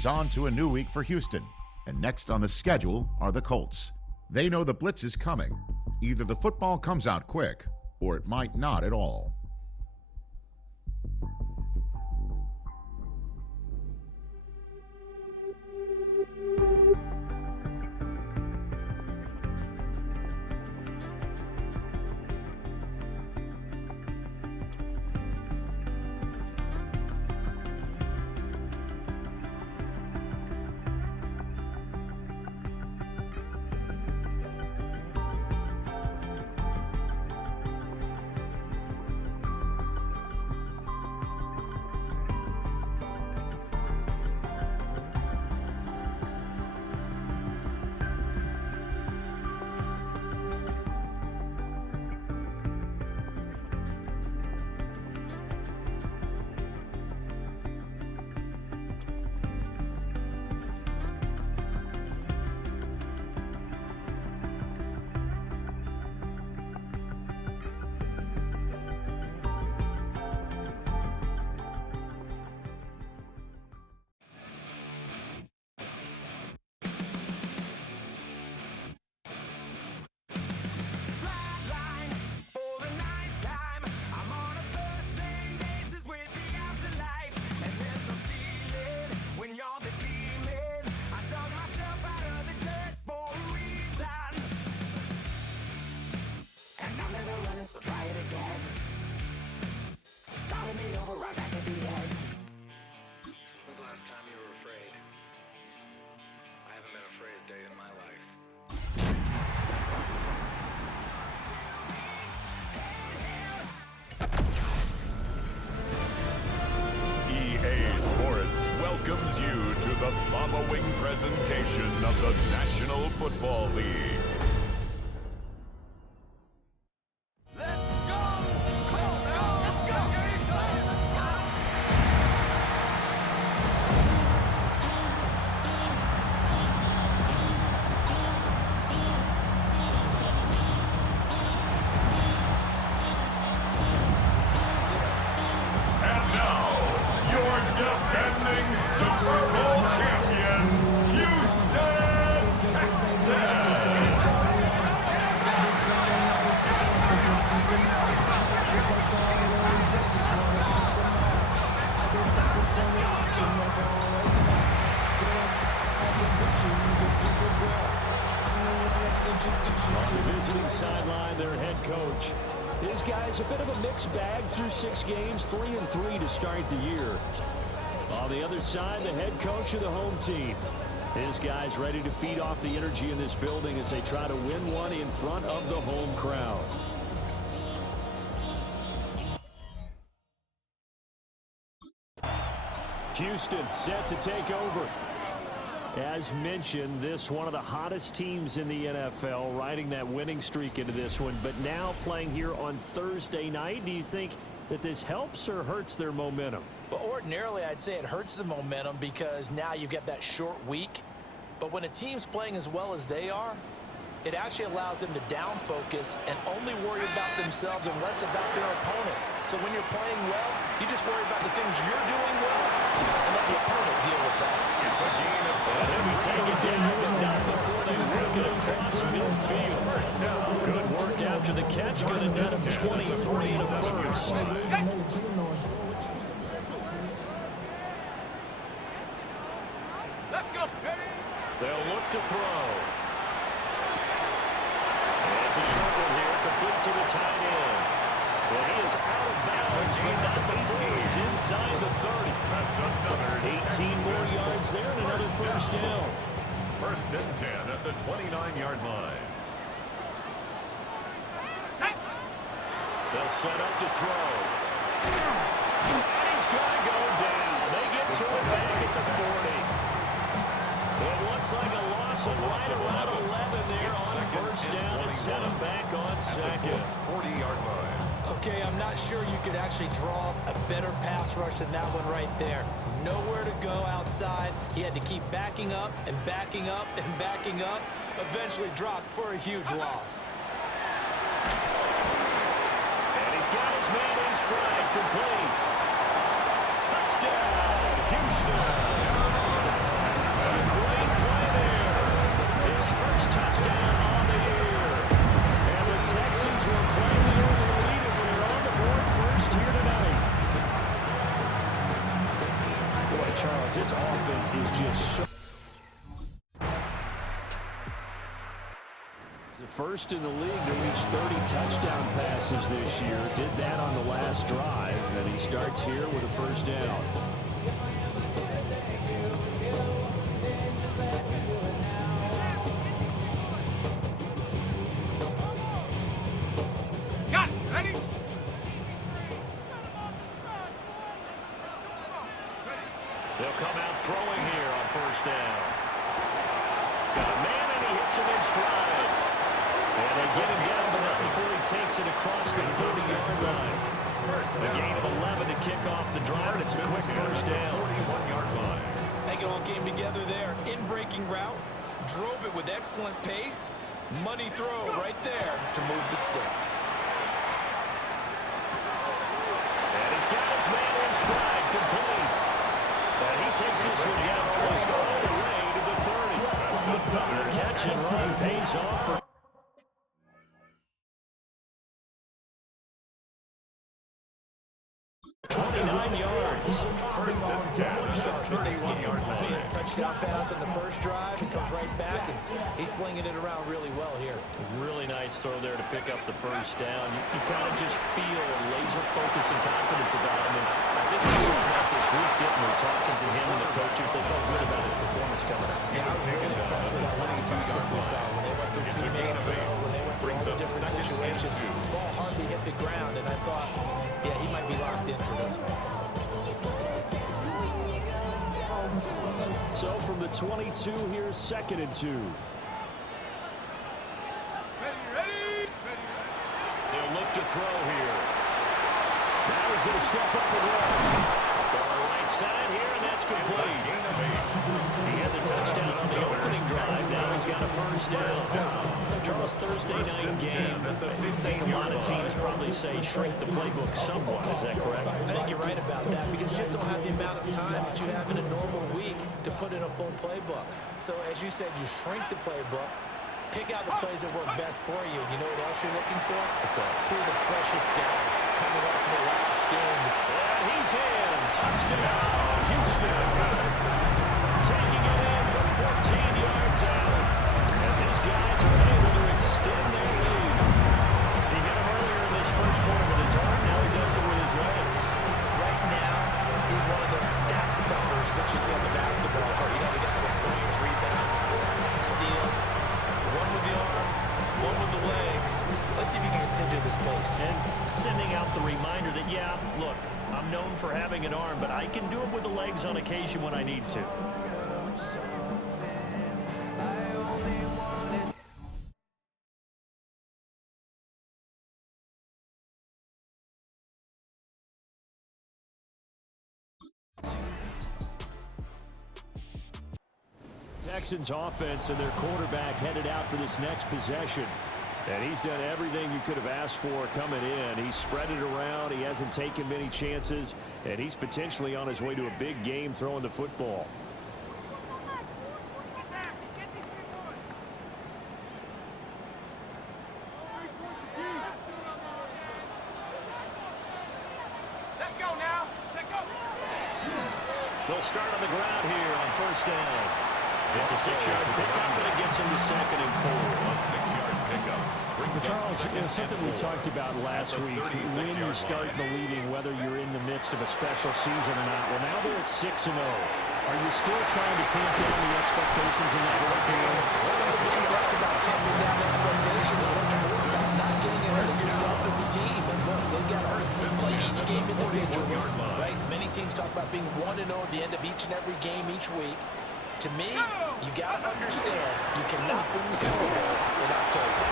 It's on to a new week for Houston, and next on the schedule are the Colts. They know the blitz is coming. Either the football comes out quick, or it might not at all. Welcomes you to the following presentation of the National Football League. Sideline, their head coach. His guy's a bit of a mixed bag through 6 games, 3-3 to start the year. On the other side, the head coach of the home team. His guys ready to feed off the energy in this building as they try to win one in front of the home crowd. Houston set to take over. As mentioned, this one of the hottest teams in the NFL, riding that winning streak into this one, but now playing here on Thursday night. Do you think that this helps or hurts their momentum? Well, ordinarily, I'd say it hurts the momentum because now you've got that short week. But when a team's playing as well as they are, it actually allows them to down focus and only worry about themselves and less about their opponent. So when you're playing well, you just worry about the things you're doing well and let the opponent deal with that. It's a gain of 10. And we take it down, but not before they work it across midfield. Good work after the catch. Good and net of 23 to first. Let's go. They'll look to throw. And it's a short one here, complete to the tight end. Well, he is out of bounds, but not before he's inside the 30. That's another 18 more yards there and another first down. First and 10 at the 29-yard line. They'll set up to throw. And he's going to go down. They get to it back at the 40. It looks like a loss of right around 11 there on first down to set him back on second. 40-yard line. Okay, I'm not sure you could actually draw a better pass rush than that one right there. Nowhere to go outside. He had to keep backing up and backing up and backing up. Eventually dropped for a huge loss. And he's got his man in stride, complete. Touchdown, Houston. offense is just so... The first in the league to reach 30 touchdown passes this year. Did that on the last drive, and he starts here with a first down. They'll come out throwing here on first down. Got a man, and he hits him in stride. And they get him down, but not before he takes it across the 40-yard line. A gain of 11 to kick off the drive, and it's a quick first down. 41-yard line. I think it all came together there. In-breaking route, drove it with excellent pace. Money throw right there to move the sticks. And he's got his man in stride, complete. And he takes this one down almost all the way to the 30. The catch and run pays off for 29 yards. Someone sharp in this game. He had a touchdown pass on the first drive and comes right back, and he's flinging it around really well here. Really nice throw there to pick up the first down. You kind of just feel a laser focus and confidence about him. And I think we saw that this week, didn't we? Talking to him and the coaches, they felt good about his performance coming up. Yeah, I was really impressed with that last practice we saw when they went through two-man drill, when they went through all the different situations. Ball hardly hit the ground, and I thought, yeah, he might be locked in for this one. So from the 22, here's 2nd and 2. They'll look to throw here. Now he's going to step up and run. On the right side here, and that's complete. He had the touchdown on the opening drive. Now he's got a first down. Charles, Thursday night game. I think a lot of teams probably say shrink the playbook somewhat. Is that correct? I think you're right about that because you just don't have the amount of time that you have in a normal week to put in a full playbook. So as you said, you shrink the playbook, pick out the plays that work best for you. You know what else you're looking for? Who are the freshest guys coming up in the last game? And he's in. Touchdown, Houston. Taking it in from 14 yards out. As these guys are able to extend their lead. He hit him earlier in this first quarter with his arm. Now he does it with his legs. Right now, he's one of those stat stuffers that you see on the basketball court. You know, the guy with points, rebounds, assists, steals. One with the arm, one with the legs. Let's see if he can continue this pace. And sending out the reminder that, yeah, look, I'm known for having an arm, but I can do it with the legs on occasion when I need to. Texans offense and their quarterback headed out for this next possession. And he's done everything you could have asked for coming in. He's spread it around. He hasn't taken many chances. And he's potentially on his way to a big game throwing the football. Let's go now. Take go. They'll start on the ground here on first down. It's a 6-yard pickup, and it gets him to 2nd and 4. A 6-yard pickup. Well, Charles, something we talked about last week, when you start believing whether you're in the midst of a special season or not. Well, now they're at 6-0. Are you still trying to tamp down the expectations in that working room? It's less about tamping down expectations and much more about not getting ahead of yourself as a team. And look, they've got to play each game individually, right? Many teams talk about being 1-0 at the end of each and every game each week. To me, you got to understand you cannot win the Super Bowl in October.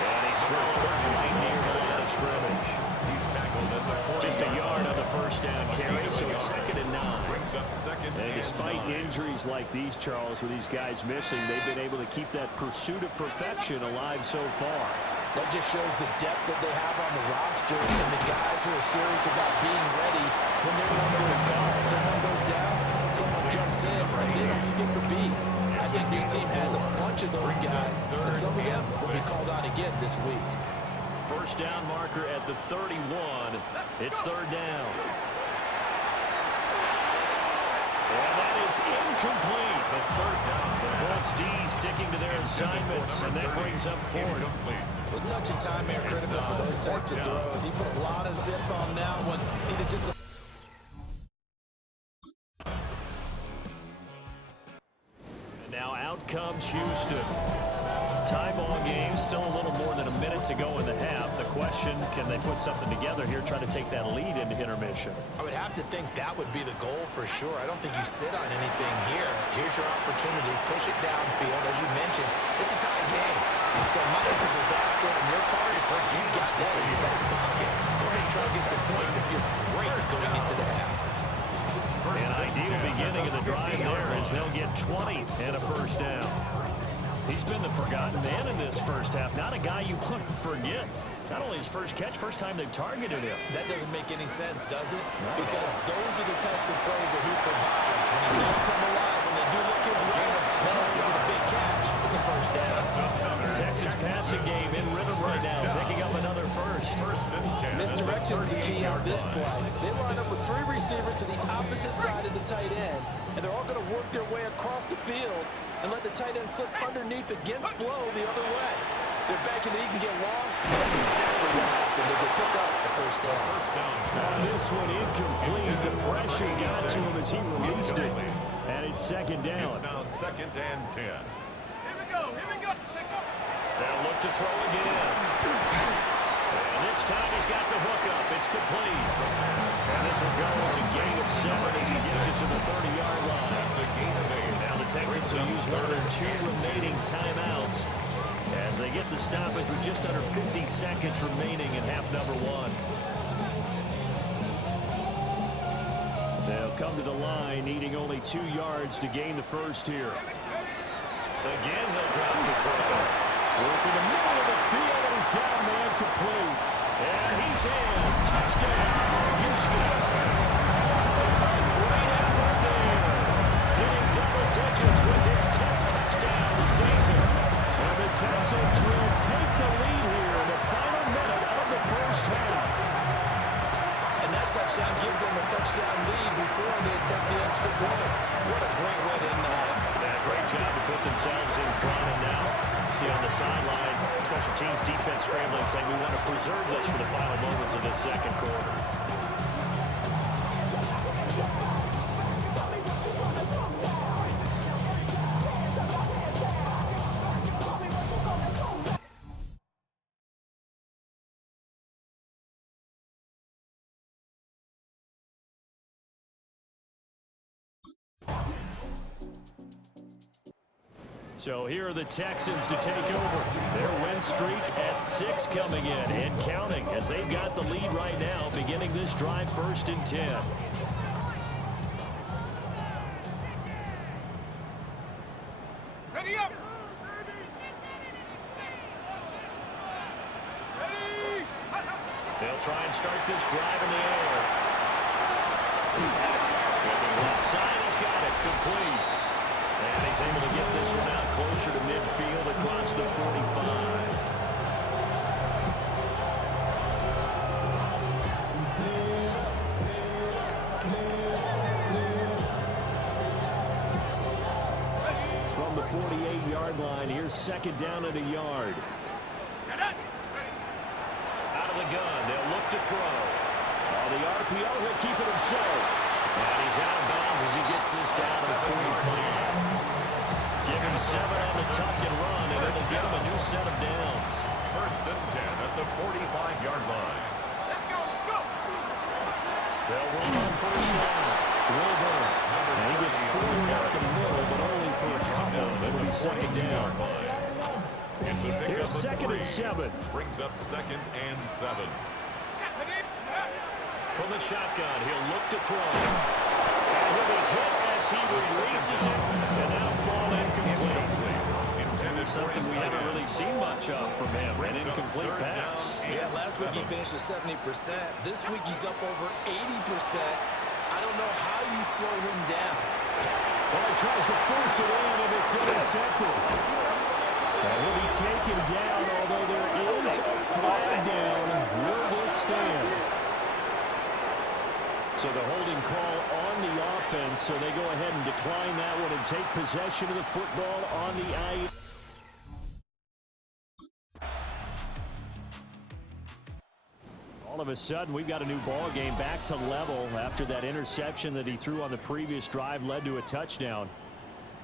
And he's thrown right near the line of scrimmage. He's tackled at the 40. Just a yard on the first down carry, so it's 2nd and 9. Brings up 2nd And and despite 9. injuries like these, Charles, with these guys missing, they've been able to keep that pursuit of perfection alive so far. That just shows the depth that they have on the roster and the guys who are serious about being ready when their number is called. Someone goes down, someone jumps in, and they don't skip a beat. I think this team has a bunch of those guys, and some of them will be called out again this week. First down marker at the 31. It's 3rd down. And that is incomplete. The third down. The Colts D sticking to their assignments, and that brings up fourth. Well, touch and time are critical for those types of throws. He put a lot of zip on that one. Needed just a... And now out comes Houston. Tie ball game, still a little more than a minute to go in the half. The question, can they put something together here, try to take that lead into intermission? I would have to think that would be the goal for sure. I don't think you sit on anything here. Here's your opportunity. Push it downfield. As you mentioned, it's a tie game. So minus a disaster on your part, you've got that in your back pocket. Go ahead and try to get some points and feel great going into the half. An ideal beginning of the drive there as they'll get 20 and a first down. He's been the forgotten man in this first half. Not a guy you want to forget. Not only his first catch, first time they've targeted him. That doesn't make any sense, does it? Because those are the types of plays that he provides. When he does come alive, when they do look his way, not only is it a big catch, it's a first down. Texans passing game in rhythm right now, picking up another first. Misdirection's the key on this play. They line up with 3 receivers to the opposite side of the tight end, and they're all going to work their way across the field and let the tight end slip underneath against flow the other way. They're banking that he can get lost. That's exactly what happened as they pick up the first down. This one incomplete. The pressure got to him as he released it. And it's second down. It's now second and 10. Here we go. Take off. They'll look to throw again. And this time he's got the hook up. It's complete. And this will go as a gain of 7 as he gets it to the 30-yard line. That's a gain of 8. Now the Texans will use one of their 2 remaining timeouts as they get the stoppage with just under 50 seconds remaining in half number 1. They'll come to the line needing only 2 yards to gain the first here. Again, he'll drop the throw. Work in the middle of the field, and he's got a man complete. And he's in. Touchdown, Houston. A great effort there. Hitting double digits with his 10th touchdown of the season. And the Texans will take the lead here in the final minute of the first half. And that touchdown gives them a touchdown lead before they attempt the extra point. What a great way to end the half. Yeah, great job to put themselves in front. And now, see on the sideline, special teams defense scrambling, saying we want to preserve this for the final moments of this second quarter. So here are the Texans to take over. Their win streak at 6 coming in and counting as they've got the lead right now, beginning this drive 1st and 10. Ready up. Ready. They'll try and start this drive in the air. The left side has got it complete. And he's able to get this one out closer to midfield across the 45. From the 48-yard line, here's second down and a yard. Out of the gun, they'll look to throw. On the RPO, he'll keep it himself. And he's out of bounds as he gets this down to the 45. Give him 7 on the tuck and run, and it'll give him a new set of downs. 1st and 10 at the 45-yard line. Let's go. Go. They'll run on first down. Wilburn. And he gets 4 out the middle, but only for a couple. It'll be second down. It's a pickup Here's of 2nd 3. and 7. Brings up 2nd and 7. From the shotgun, he'll look to throw. And he'll be hit as he releases it, and that'll fall incomplete. Something we haven't really seen much of from him, an incomplete pass. Yeah, last week he finished at 70%. This week he's up over 80%. I don't know how you slow him down. Well, he tries to force it in, and it's intercepted. And he'll be taken down, although there is a flag down. Will this stand? So the holding call on the offense, so they go ahead and decline that one and take possession of the football on the eye. All of a sudden, we've got a new ball game back to level after that interception that he threw on the previous drive led to a touchdown.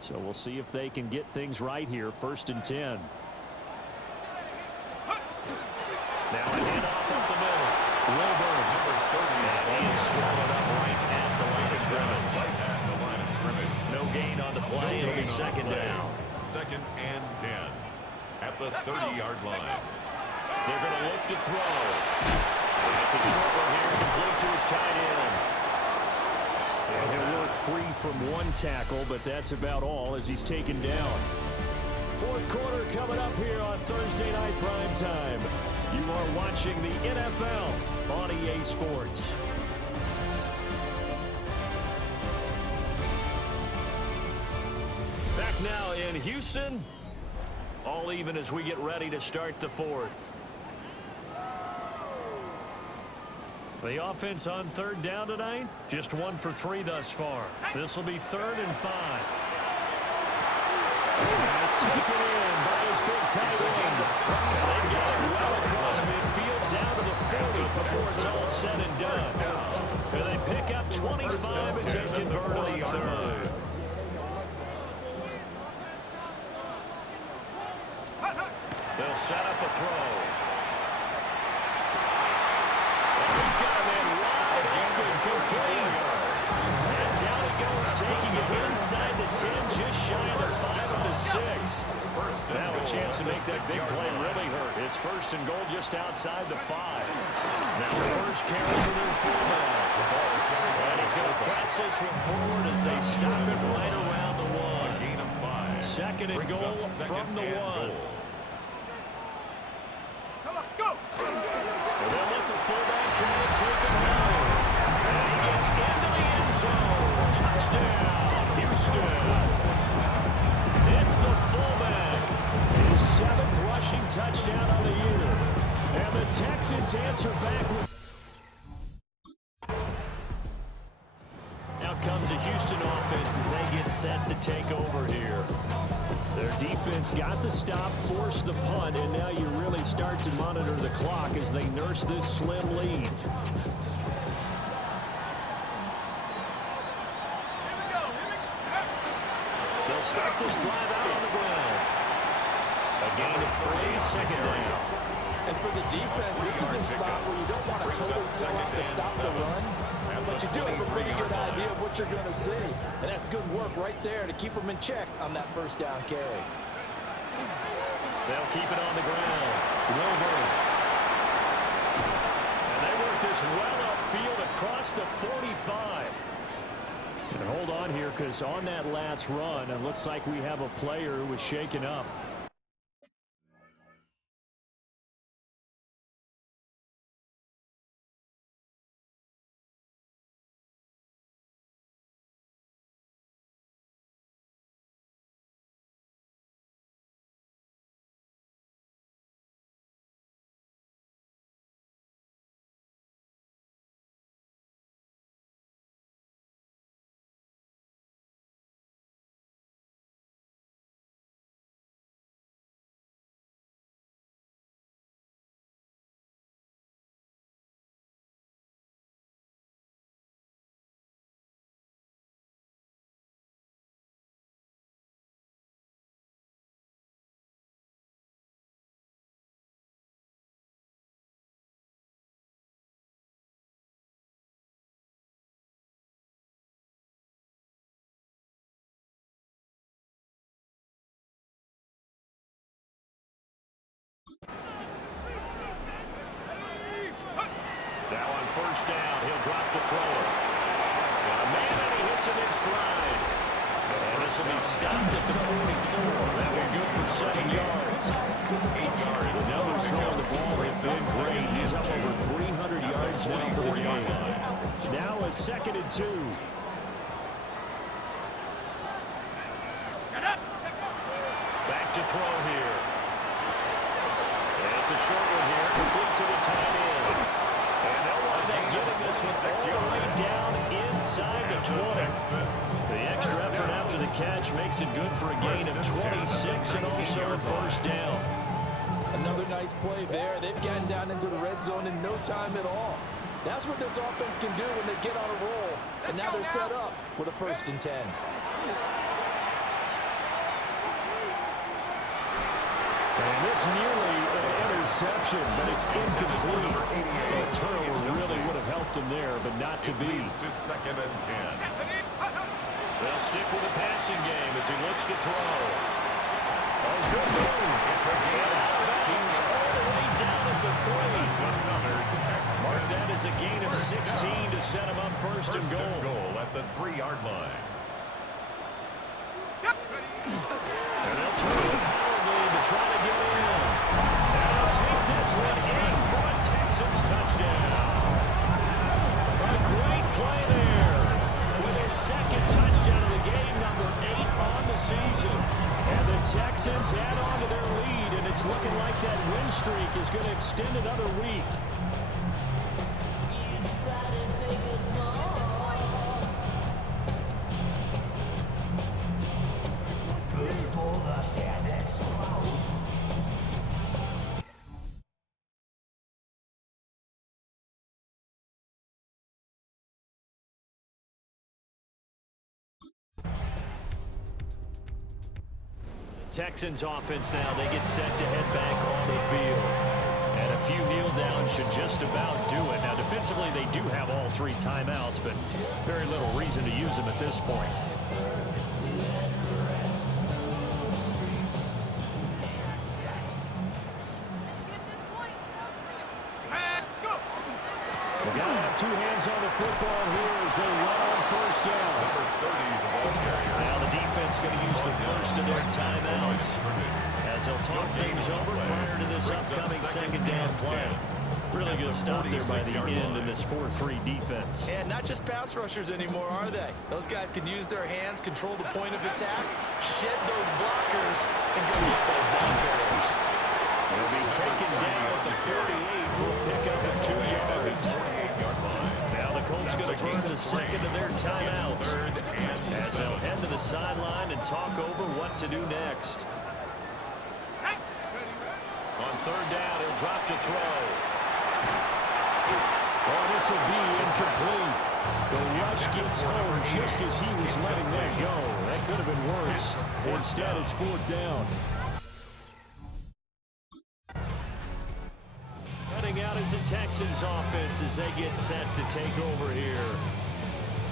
So we'll see if they can get things right here. 1st and 10. Now a handoff up the middle. Wilburn, number 30. And he is swallowed up right at the line of scrimmage. Right at the line of scrimmage. No gain on the play. It'll be 2nd down. 2nd and 10 at the 30-yard line. They're going to look to throw. It's a short one here, complete to his tight end. And he'll work free from one tackle, but that's about all as he's taken down. 4th quarter coming up here on Thursday Night Prime Time. You are watching the NFL on EA Sports. Back now in Houston. All even as we get ready to start the 4th. The offense on 3rd down tonight, just 1 for 3 thus far. This will be 3rd and 5. It's taken in by his big tight end. And they've got it well across midfield down to the 40 before it's all said and done. And they pick up 25 as they convert on 3rd. They'll set up a throw. He's got a man wide open, complete. And down he goes, taking it inside the 10, just shy of the 5 of the 6. Now a chance to make that big play really hurt. It's 1st and goal just outside the 5. Now the first carry for their fullback. And he's going to press this one forward as they stop it right around the 1. Gain of 5. 2nd and goal from the 1. Go! And they'll let the fullback try to take him home. And he gets into the end zone. Touchdown, Houston. It's the fullback. His 7th rushing touchdown of the year. And the Texans answer back with... Now comes a Houston offense as they get set to take over here. Their defense got the stop, forced the punt, and now you really start to monitor the clock as they nurse this slim lead. They'll start this drive out on the ground. A gain of 3, 2nd down. And for the defense, this is a spot where you don't want to totally sell out to stop the run, but you do have a pretty good idea of what you're going to see. And that's good work right there to keep them in check on that 1st down carry. They'll keep it on the ground. Wilburn. And they work this well upfield across the 45. And hold on here because on that last run, it looks like we have a player who was shaken up. Now on 1st down, he'll drop the thrower. Got a man, and he hits it in stride. And this will be stopped at the 44. That will go for 7 yards. 8 yards. The numbers throwing the ball have been great. He's up over 300 yards now for the game. Now a 2nd and 2. Back to throw here. And it's a short one here, complete to the tight end. And they'll wind up getting this one all the way down inside the 20. The extra effort after the catch makes it good for a gain of 26 and also a first down. Another nice play there. They've gotten down into the red zone in no time at all. That's what this offense can do when they get on a roll. And now they're set up with a 1st and 10. And it's nearly an interception, but it's incomplete. The turnover really would have helped him there, but not to be. To 2nd and 10. They'll stick with the passing game as he looks to throw. Oh, good move. All the way down at the 3. Mark that as a gain of 16 to set him up first and goal. At the 3-yard line. And they'll turn the power game to try to get in. And they'll take this one in for a Texans touchdown. A great play there. With their 2nd touchdown of the game, number 8 on the season. And the Texans add on to their lead, and it's looking like that win streak is going to extend another week. Texans offense now, they get set to head back on the field. And a few kneel downs should just about do it. Now, defensively, they do have all 3 timeouts, but very little reason to use them at this point. We've got to have 2 hands on the football here as they run on 1st down. Now the defense going to use the first of their timeouts as they'll talk things over prior to this upcoming 2nd down play. Really good stop there by the end in this 4-3 defense. And not just pass rushers anymore, are they? Those guys can use their hands, control the point of attack, shed those blockers, and go get those ball carriers. They'll be taken down at the 48 for a pickup of 2 yards. Now the Colts going to burn the 2nd of their timeouts as they'll head to the sideline and talk over what to do next. On 3rd down, he'll drop to throw. Oh, this will be incomplete. The rush gets home just as he was letting that go. That could have been worse. Instead, it's 4th down. Running out as the Texans offense as they get set to take over here.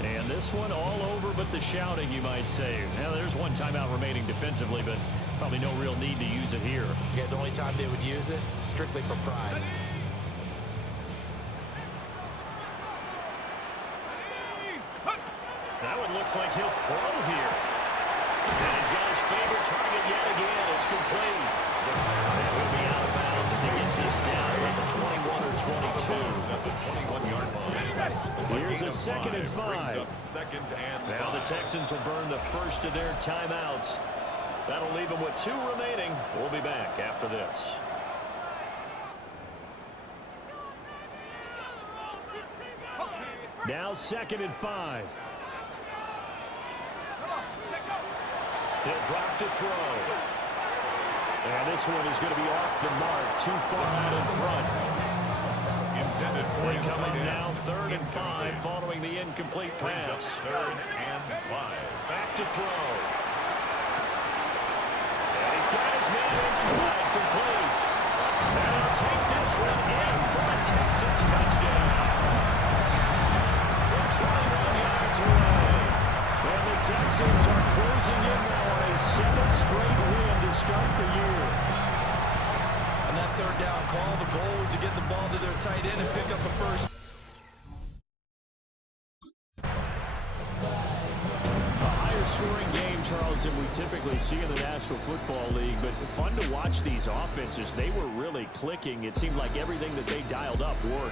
And this one all over but the shouting, you might say. Now, there's 1 timeout remaining defensively, but probably no real need to use it here. Yeah, the only time they would use it, strictly for pride. That one looks like he'll throw here. And he's got his favorite target yet again. It's complete. And he'll be out of bounds as he gets this down at the 21 or 22. At the 21-yard line. Here's a 2nd and 5. 2nd and 5. Now the Texans will burn the first of their timeouts. That'll leave them with 2 remaining. We'll be back after this. Now 2nd and 5. He'll drop to throw. And this one is going to be off the mark. Too far out in front. Intended for They're coming now 3rd and 5 following the incomplete pass. 3rd and 5. Back to throw. And he's got his man in stride, complete. And he'll take this one in for a Texans touchdown. From 21 yards away. And the Texans are closing in now on a 7th straight win to start the year. On that 3rd down call, the goal was to get the ball to their tight end and pick up a first. A higher scoring game, Charles, than we typically see in the National Football League, but fun to watch these offenses. They were really clicking. It seemed like everything that they dialed up worked.